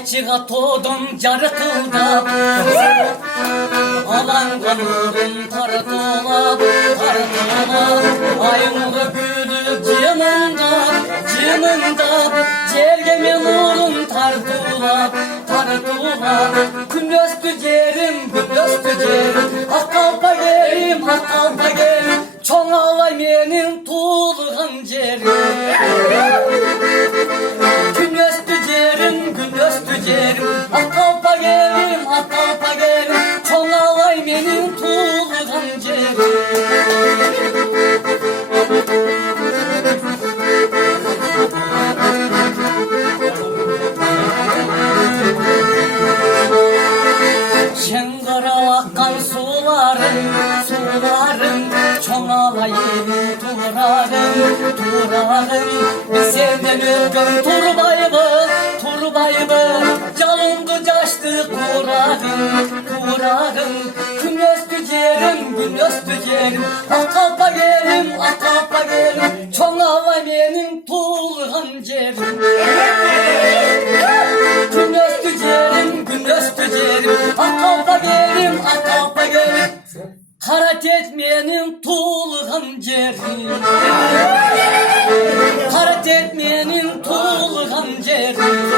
Ayçığa todum carı kılda alan kanırım tarı dolap ayın ulu gülü cimında cergeme nurun tartula gündüz tücerim hakkalpa gelim çoğ alay menin tuğluğun cerim gündüz tücerim hakkalpa gelim çoğ alay menin tuğluğun cerim Şengara akkan sularım çoğalayım turarım bir sevden öptüm turbayımı canımdı caştı kurarım gündüz tücerim akkalpa gelim çoğalay benim tuğluğun cerim gündüz tücerim akkalpa gelim harat etmeyenin tuğluğun cerim harat etmeyenin tuğluğun cerim